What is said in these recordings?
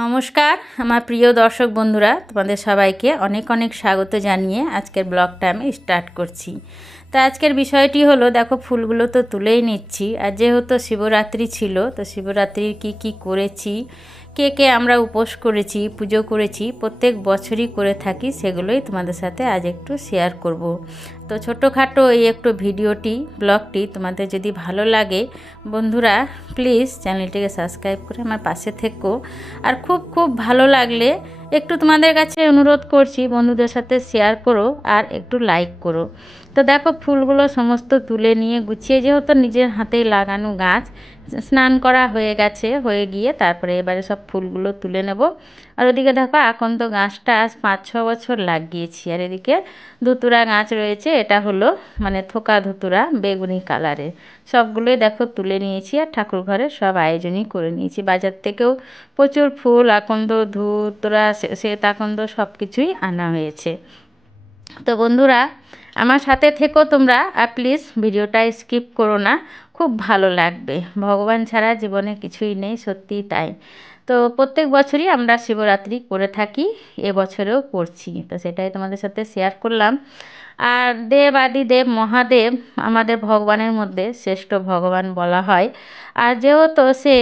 নমস্কার আমার প্রিয় দর্শক বন্ধুরা, তোমাদের সবাইকে অনেক অনেক স্বাগত জানিয়ে আজকের ব্লগটা আমি স্টার্ট করছি। তো আজকের বিষয়টি হলো, দেখো ফুলগুলো তো তুলেই নিচ্ছি। আর যেহেতু শিবরাত্রি ছিল, তো শিবরাত্রির কি করেছি, কে আমরা উপোস করেছি, পুজো করেছি, প্রত্যেক বছরই করে থাকি, সেগুলোই তোমাদের সাথে আজ একটু শেয়ার করব। তো ছোটোখাটো এই একটু ব্লগটি তোমাদের যদি ভালো লাগে বন্ধুরা, প্লিজ চ্যানেলটিকে সাবস্ক্রাইব করে আমার পাশে থেকো। আর খুব ভালো লাগলে একটু তোমাদের কাছে অনুরোধ করছি, বন্ধুদের সাথে শেয়ার করো আর একটু লাইক করো। তো দেখো ফুলগুলো সমস্ত তুলে নিয়ে গুছিয়ে, যেহেতু নিজের হাতেই লাগানো গাছ, স্নান করা হয়ে গেছে, হয়ে গিয়ে তারপরে এবারে সব ফুলগুলো তুলে নেব। আর ওদিকে দেখো আকন্দ গাছটা আজ 5-6 বছর লাগিয়েছি। আর এদিকে ধুতুরা গাছ রয়েছে, এটা হলো মানে থোকা ধুতুরা, বেগুনি কালারের। সবগুলোই দেখো তুলে নিয়েছি আর ঠাকুর ঘরে সব আয়োজনই করে নিয়েছি। বাজার থেকেও প্রচুর ফুল, আকন্দ, ধুতুরা, শ্বেত আকন্দ সব কিছুই আনা হয়েছে। তো বন্ধুরা আমার সাথে থেকো তোমরা, আর প্লিজ ভিডিওটা স্কিপ করো না, খুব ভালো লাগবে। ভগবান ছাড়া জীবনে কিছুই নেই, সত্যিই তাই। তো প্রত্যেক বছরই আমরা শিবরাত্রি করে থাকি, এবছরেও করছি, তো সেটাই তোমাদের সাথে শেয়ার করলাম। আর দেব আদিদেব মহাদেব আমাদের ভগবানের মধ্যে শ্রেষ্ঠ ভগবান বলা হয়। আর যেহেতু সে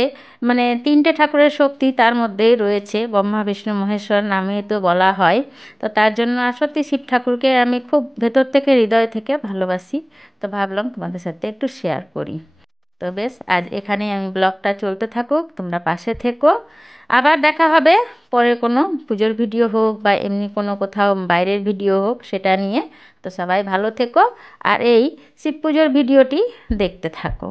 মানে 3টে ঠাকুরের শক্তি তার মধ্যেই রয়েছে, ব্রহ্মা বিষ্ণু মহেশ্বর নামে তো বলা হয়। তো তার জন্য সত্যি শিব ঠাকুরকে আমি খুব ভেতর থেকে, হৃদয় থেকে ভালোবাসি। তো ভাবলাম তোমাদের সাথে একটু শেয়ার করি। তো বেশ, আজ এখানেই আমি ব্লগটা চলতে থাকুক, তোমরা পাশে থেকো। আবার দেখা হবে পরে কোনো পুজোর ভিডিও হোক বা এমনি কোনো কোথাও বাইরের ভিডিও হোক, সেটা নিয়ে। তো সবাই ভালো থেকো আর এই শিব পুজোর ভিডিওটি দেখতে থাকো।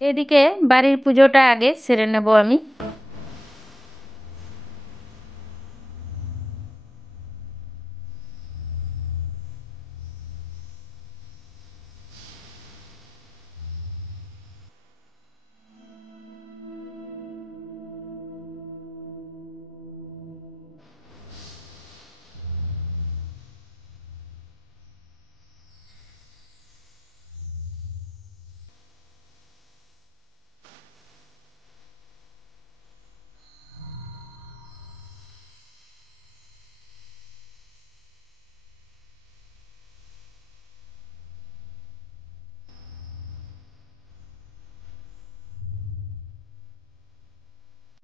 এদিকে বাড়ির পুজোটা আগে সেরে নেব আমি।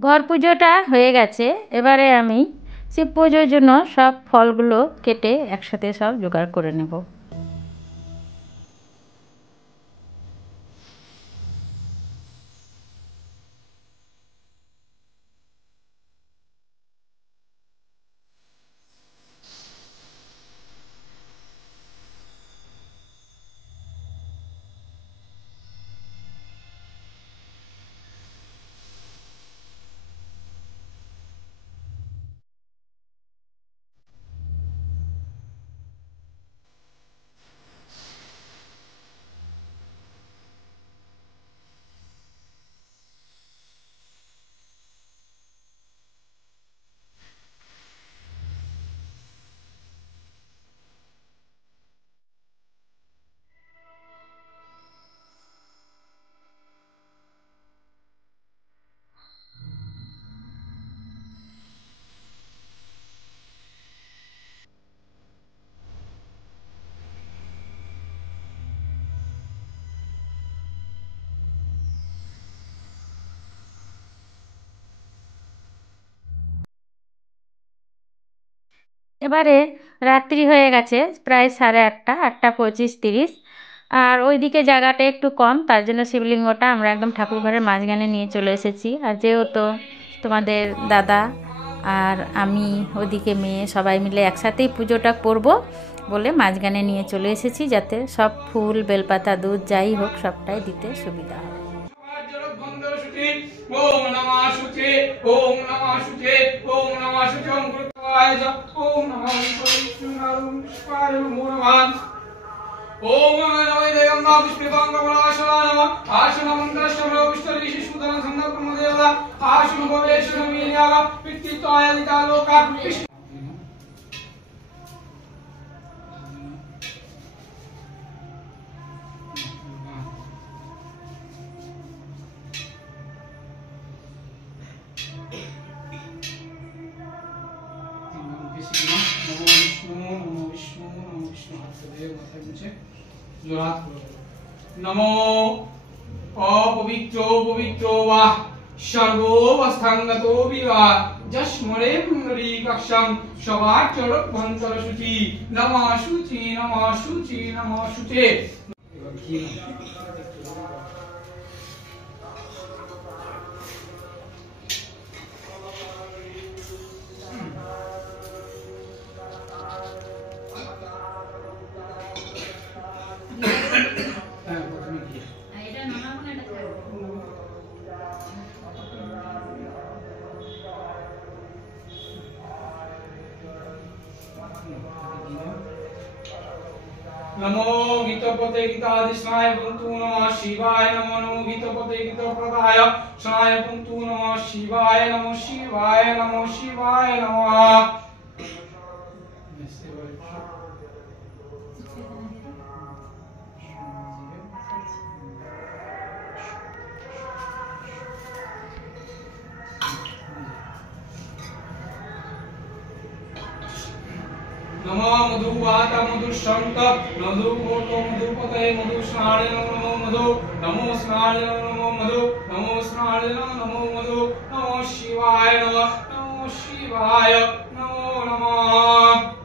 ঘর পুজোটা হয়ে গেছে, এবারে আমি শিব পুজোর জন্য সব ফলগুলো কেটে একসাথে সব জোগাড় করে নেব। এবারে রাত্রি হয়ে গেছে প্রায় 8:30, 8:25-30। আর ওইদিকে জায়গাটা একটু কম, তার জন্য শিবলিঙ্গটা আমরা একদম ঠাকুরঘরের মাঝখানে নিয়ে চলে এসেছি। আর যেহেতু তোমাদের দাদা আর আমি, ওদিকে মেয়ে, সবাই মিলে একসাথেই পুজোটা করব বলে মাঝখানে নিয়ে চলে এসেছি, যাতে সব ফুল, বেলপাতা, দুধ যাই হোক সবটাই দিতে সুবিধা হয়। ओम नमः शुचे ओम नमः शुचे ओम नमः शुचम कृतवाय च ओम नमः विष्णुनारायणाय नमो नमः ओम नमः देवं विष्णुपांगमलाशनाय नमः आशनमंत्रश्रमो विष्णुऋषिसुदनं सन्नप्रमदेवता आशुभवेशनमीयाग वित्तित्वाय दितालोका नमो अपवित्रो पवित्रो वा सर्वोवस्थांगतो विवा जस्मरे मुंडरी कक्षम सवाचरभंतर शुचि नमः शुचि नमः शुचि नमः शुचे। नमो गीतपते गीताधिष्ठाय पुंतु नमः शिवाय नमो नमो गीतपते गीतप्रदाय क्षणाय पुंतु नमः शिवाय नमो शिवाय नमो शिवाय नमः। नमो मधुवाता मधुशंक मधुकोटो मधुपते मधुस्नाळे नमो मधु नमो स्नाळे नमो मधु नमो स्नाळे नमो मधु नमो शिवाय नमो शिवाय नमो नमः।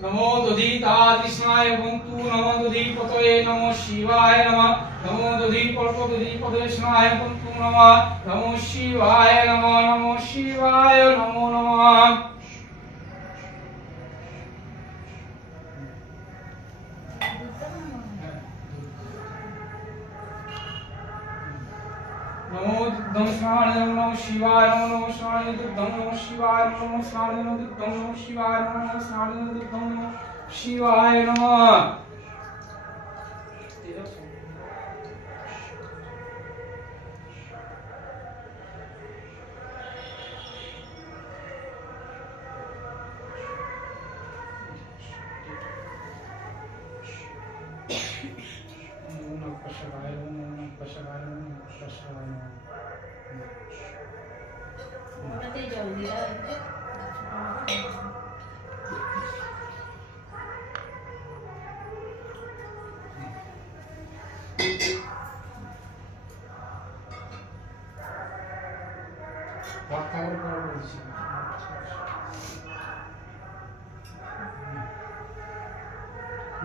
नमो दधीतादिष्णाय पुंतु नमो दधीपतये नमो शिवाय नमः नमो दधीपतये पुंतु नमः नमो शिवाय नमः नमो शिवाय नमो नमः। नमो दंशाय नमो शिवाय नमो शाय नमो शिवाय नमो शाय नमो शिवाय नमो शाय नमो शिवाय नमः।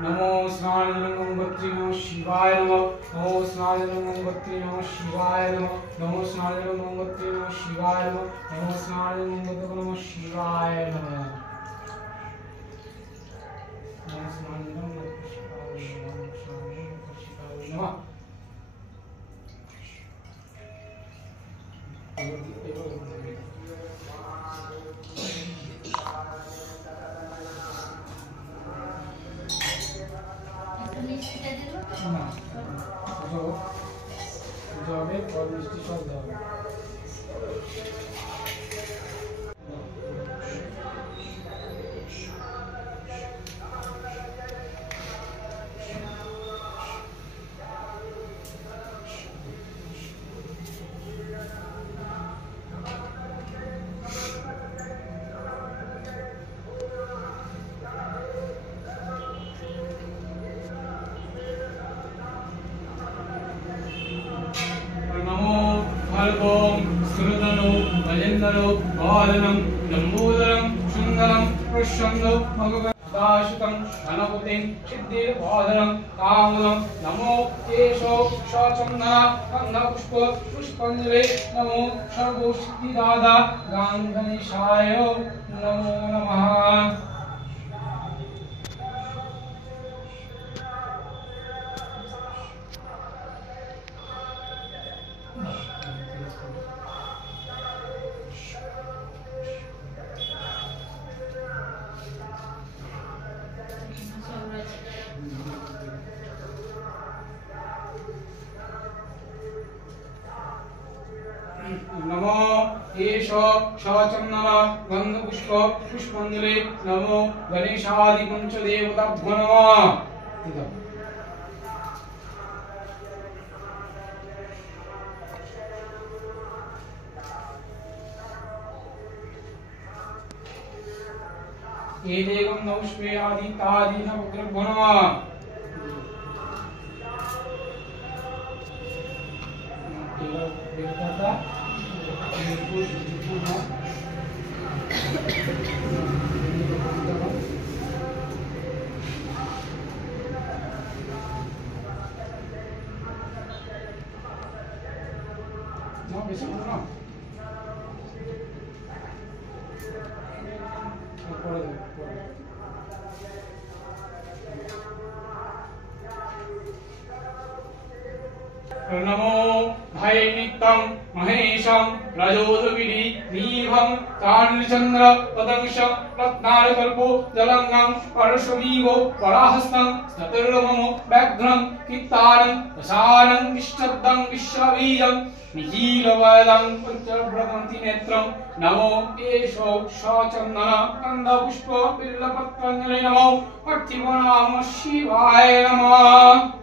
नमो स्नानगंगोत्री नमो शिवाय नमः नमो स्नानगंगोत्री नमो शिवाय नमः नमो स्नानगंगोत्री नमो शिवाय नमः नमो स्नानगंगोत्री नमो शिवाय नमः नमो स्नानगंगोत्री शिवाय नमः। अल्पं सुरतनो भजन्दनो बालनं लम्बोदरं सुन्दरं प्रसन्नो भगवदाशुतं धनपतिं सिद्धिर्बाधनं कामलं नमो केशो सचन्दना गन्धपुष्प पुष्पाञ्जले नमो सर्वसिद्धिदाता गणेशाय नमो नमः। नमो येषो शवचन्दन गन्धपुष्प पुष्पाञ्जलि नमो गणेशादिपञ्च देवताभ्यो नमः। एदेकं नौष्मे आदितादि नवग्रभ्यो नमः। No, beso no. नमो भय नित्यं महेशं रजोदगिरि नीभं चारुचन्द्र पदंशं रत्नाकल्पो जलंगं परशुमीगो पराहस्तं चतुर्ममो व्याघ्रं कीर्तानं प्रसानं विश्वदं विश्वबीजं निखिलवदं पंचव्रतं त्रिनेत्रं नमो केशो सचन्दन गन्धपुष्प बिल्वपत्राञ्जलि नमो पार्थिवो नाम शिवाय नमः।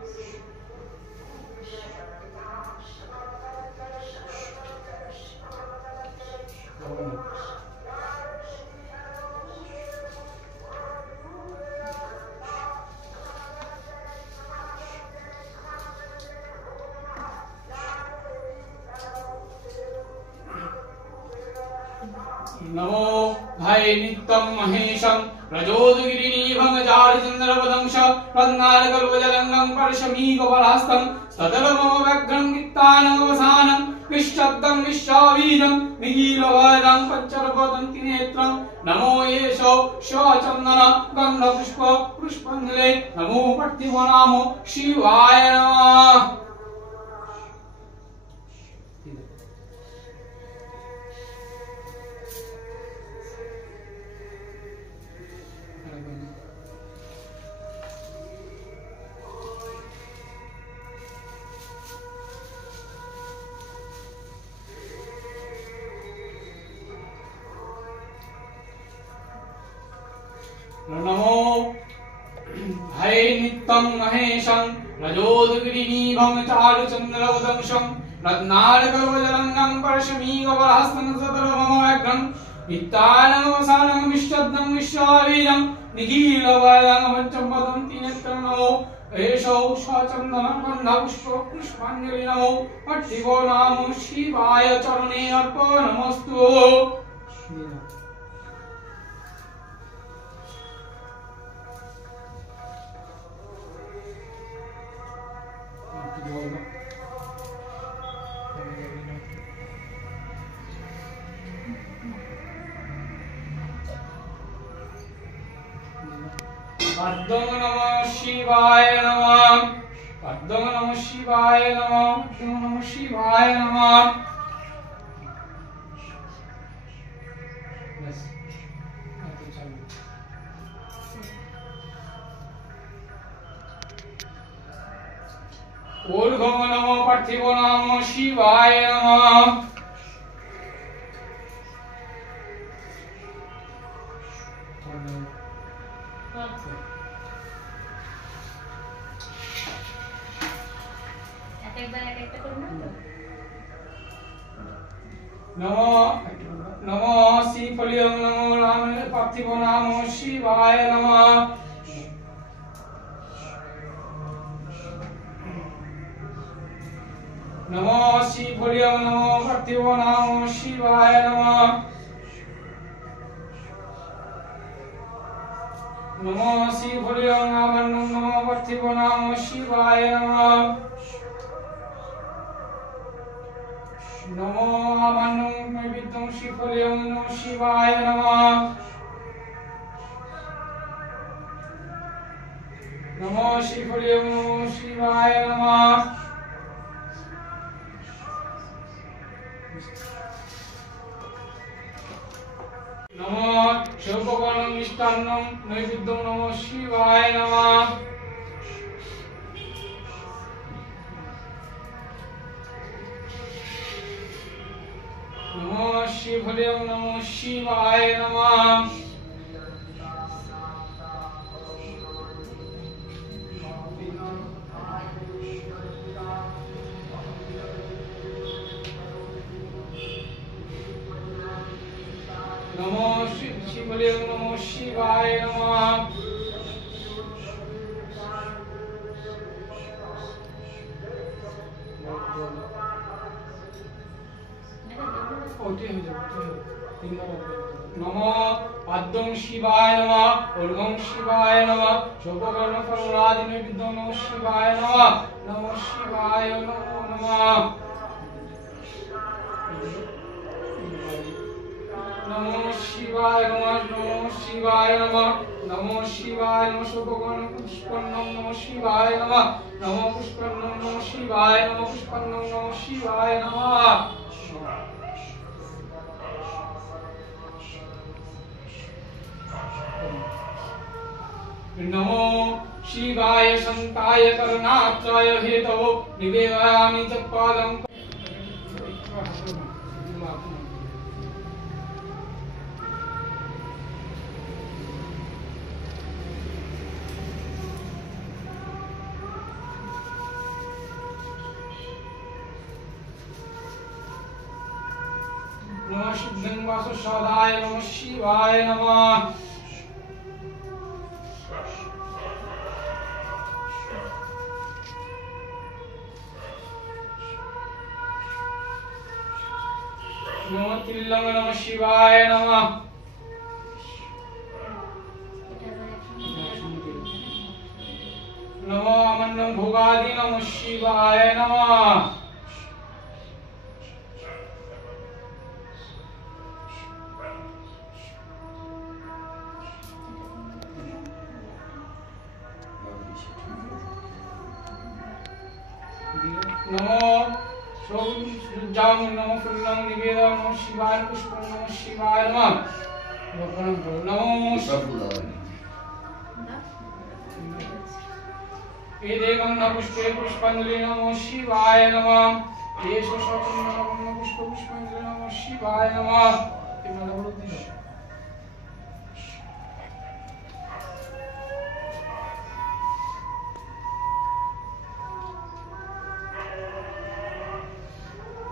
नमो भय नित्यं महेशं रजोदगिरिनीभं चारुचन्द्रपदंश रत्नाकल्पजलंगं परशमीगोपरास्तं सततमो व्याघ्रं कीर्तानवसानं विश्वदं विश्वबीजं निखिलवदं पंचरपदं त्रिनेत्रं नमो येषो सचन्दन गन्धपुष्प पुष्पाञ्जलि नमो पार्थिवो नाम शिवाय नमः। नमो भय नित्यं महेशं रजोदगिरिनीभं चारुचन्द्रवदंशं रत्नाकल्पजलंगं परशुमीगोपरास्तं सततमो व्याघ्रं कीर्तानवसानं विश्वदं विश्वबीजं निखिलवदं पंचपदं त्रिनेत्रं नमो येषो सचन्दन गन्धपुष्प पुष्पाञ्जलि नमो पार्थिवो नाम शिवाय चरणे अर्पणमस्तु। पद्मं नमः शिवाय नमः। पद्मं नमः शिवाय नमः। पद्मं नमः शिवाय नमः। बस ऊर्ध्वं नमः पार्थिवो नाम शिवाय नमः। नमो श्रीफलियं नमो राम पार्थिवो नाम शिवाय नमः। नमो श्रीफल्यं नमो पार्थिवो नमो शिवाय नमः नमो श्रीफल्यं नमो पार्थिवो नमो शिवाय नमः नमो नैवेद्यं श्रीफल्यं नमो शिवाय नमः नमो श्रीफल्यं नमो शिवाय नमः नमो शिवभगवानं मिष्टान्नं नैवेद्यं नमो शिवाय नमः नमो श्रीफल्यं नमो शिवाय नमः नमो शिवलिंग नमो शिवाय नमः नमो पद्मं शिवाय नमः उर्गं शिवाय नमः शोभकर्ण फलरादिनैवेद्यं नमो शिवाय नमः नमो शिवाय नमो नमः नमो शिवाय नमः नमो शिवाय नमः नमो शिवाय नमः शोभकर्ण पुष्पन्नं नमो शिवाय नमः नमो पुष्पन्नं नमो शिवाय नमो पुष्पन्नं नमो शिवाय नमः नमो शिवाय संताय करणाचाय हेतवो निवेदयामि तत्पादं नमः शुद्धं वासुषादाय नमः शिवाय नमः नमो तिल्लं नमः शिवाय नमः नमो अमन्नं भोगादि नमः शिवाय नमः नमो जाम नमो फुल्लं निवेदयामि नमो शिवाय पुष्पं नमो शिवाय नमः नमो एदेकं न पुष्पे पुष्पाञ्जलि नमो शिवाय नमः येषु शतं न पुष्पाञ्जलि नमो शिवाय नमः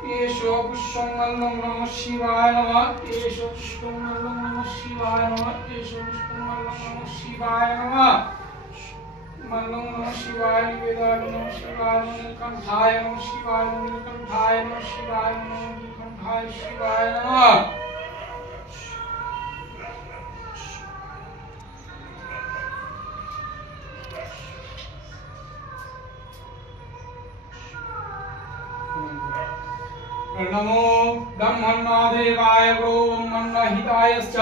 येषु पुष्पमल्लं नमः शिवाय नमः येषु पुष्पमल्लं नमः शिवाय नमः येषु पुष्पमल्लं नमः शिवाय नमः मल्लं नमः शिवाय निवेदयामि नमः शिवाय नीलकण्ठाय नमः शिवाय नीलकण्ठाय नमः शिवाय नीलकण्ठाय शिवाय नमः नमो ब्रह्मण्णादेवाय ब्रह्मण्णहितायश्च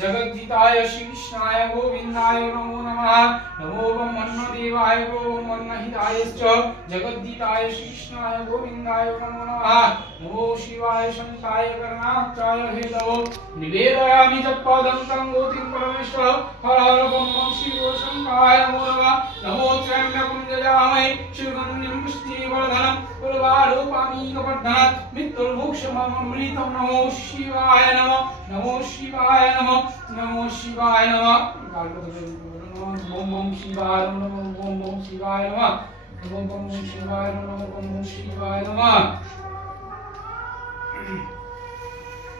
जगद्धिताय श्रीकृष्णाय गोविन्दाय नमो नमः नमो ब्रह्मण्णदेवाय ब्रह्मण्णहितायश्च जगद्धिताय श्रीकृष्णाय गोविन्दाय नमो नमः नमो शिवाय शंकाय करणाचाय हेतवो निवेदयामि तत्पादं तं गोतिं परमेश्वर हर हर ब्रह्म शिव शंकाय नमो नमः नमो त्र्यम्बकं यजामहे सुगन्धिं पुष्टिवर्धनं उर्वारुकामि कपर्धनात् मृत्युर्भुक्षममृतं नमो शिवाय नमः नमो शिवाय नमः नमो शिवाय नमः ओम ओम शिवाय नमः ओम ओम शिवाय नमः ओम ओम शिवाय नमः ओम ओम शिवाय नमः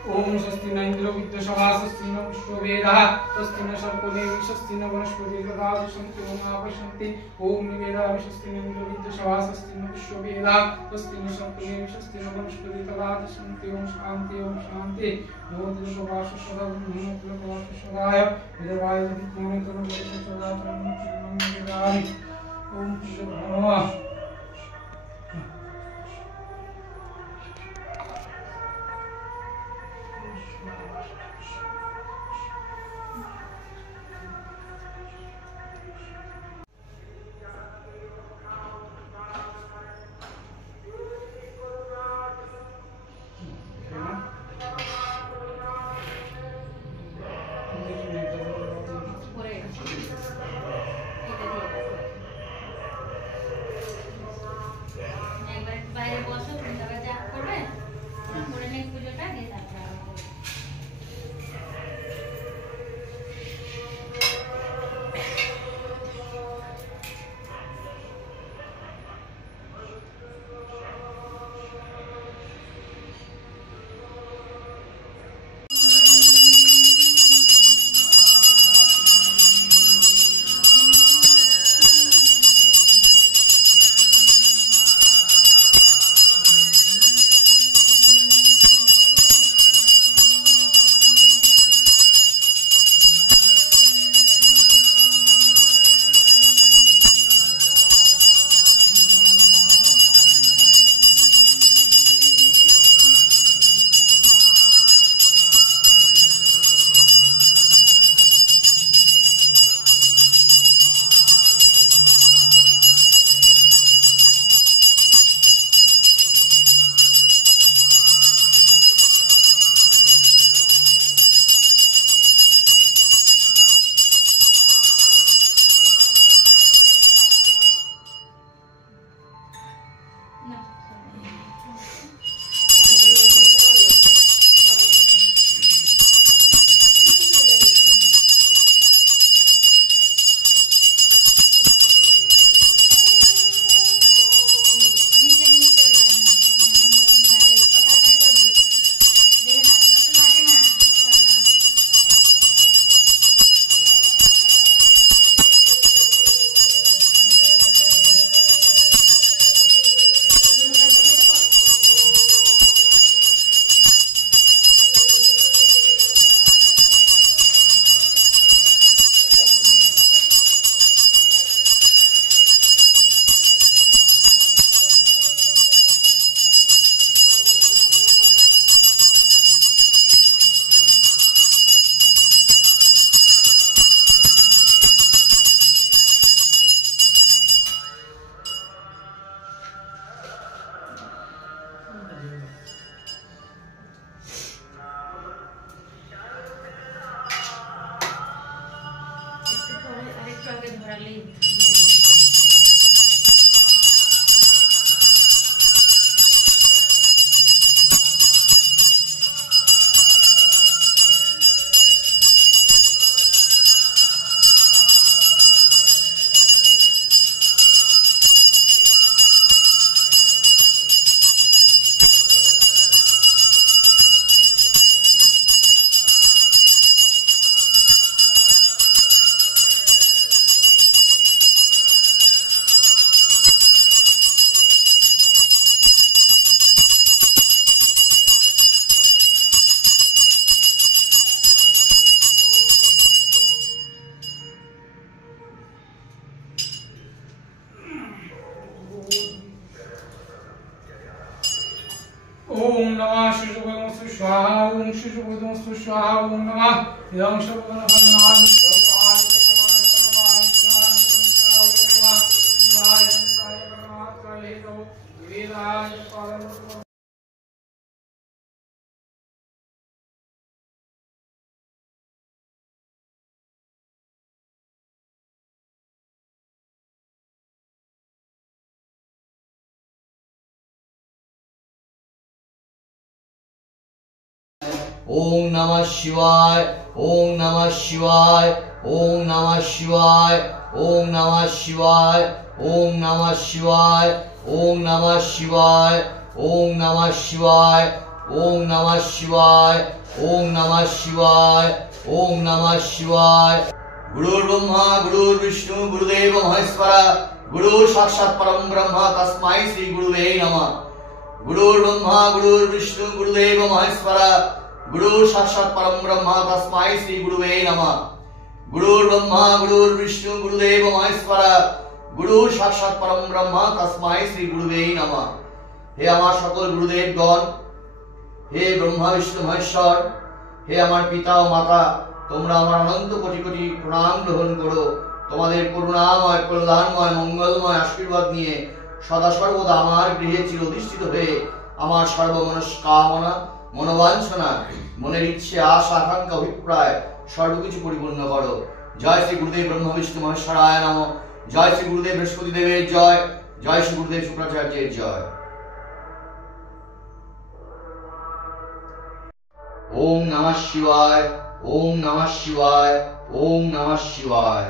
ओम स्वस्ति न इंद्रो विद्युषवा स्वस्ति न पुष्पो वेदः स्वस्ति न सर्पदेवी स्वस्ति न वनस्पति तथा विशन्ति ओम आपशन्ति ओम निवेदा स्वस्ति न इंद्रो विद्युषवा स्वस्ति न पुष्पो वेदः स्वस्ति न सर्पदेवी स्वस्ति न वनस्पति तथा विशन्ति ओम शांति नमो सुभाष सदा नमो सुभाष सदाय विदवाय विद्महे तनु सदा नमो विदाय ओम नमः ओम नमः शिशुभुमस्तु स्वाहा ओम शिशुभुमस्तु स्वाहा ओम नमः इदं शब्दनामि ओम नमः शिवाय ओम नमः शिवाय ओम नमः शिवाय ओम नमः शिवाय ओम नमः शिवाय ओम नमः शिवाय ओम नमः शिवाय ओम नमः शिवाय, ओम नमः शिवाय, ओम नमः शिवाय। गुरुर्ब्रह्मा गुरुर्विष्णु गुरुदेव महेश्वरा, गुरु साक्षात् परम ब्रह्म तस्मै श्री गुरुवे नमः। गुरुर्ब्रह्मा गुरुर्विष्णु गुरुदेव महेश्वरा, गुरु साक्षात् परम ब्रह्म तस्मै श्री गुरुवे नमः। गुरुर्ब्रह्मा गुरुर्विष्णु गुरुदेव महेश्वरा, गुरु साक्षात् परम ब्रह्म तस्मै श्री गुरुवे नमः। हे আমার সকল গুরুদেবগণ, হে ব্রহ্মা বিষ্ণু মহেশ্বর, হে আমার পিতা ও মাতা, তোমরা আমার অনন্ত কোটি কোটি প্রণাম গ্রহণ করো। তোমাদের করুণাময় কল্যাণময় মঙ্গলময় আশীর্বাদ নিয়ে সদা সর্বদা আমার গৃহে চিরধিষ্ঠিত হয়ে আমার সর্বমনস্কামনা মনোবাঞ্ছনা মনের ইচ্ছে আশা আকাঙ্ক্ষা অভিপ্রায় সর্বকিছু পরিপূর্ণ করো। জয় শ্রী গুরুদেব ব্রহ্মা বিষ্ণু মহেশ্বরায় নমঃ। জয় শ্রী গুরুদেব বৃহস্পতি দেবের জয়। জয় শ্রী গুরুদেব শুক্রাচার্যের জয়। ओम नमः शिवाय, ओम नमः शिवाय, ओम नमः शिवाय।